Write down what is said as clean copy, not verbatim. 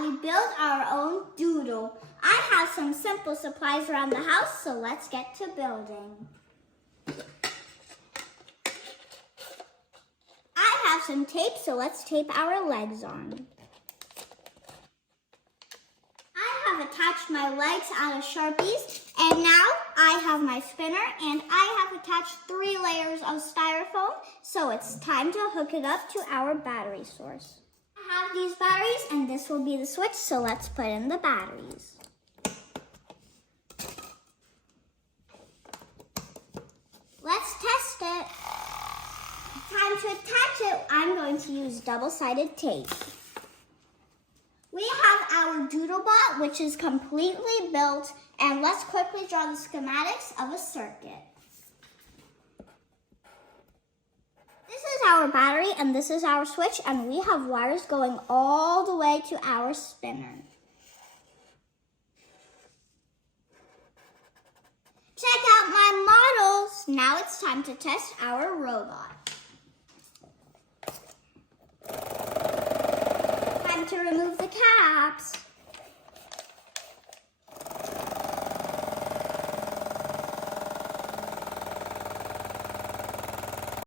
that we build our own doodle. I have some simple supplies around the house, so let's get to building. I have some tape, so let's tape our legs on. I have attached my legs out of Sharpies, and now I have my spinner, and I have attached 3 layers of styrofoam, so it's time to hook it up to our battery source. I have these batteries, and this will be the switch, so let's put in the batteries. Let's test it. Time to attach it. I'm going to use double-sided tape. We have our Doodle Bot, which is completely built, and let's quickly draw the schematics of a circuit. This is our battery, and this is our switch, and we have wires going all the way to our spinner. Check out my models. Now it's time to test our robot. Time to remove the caps.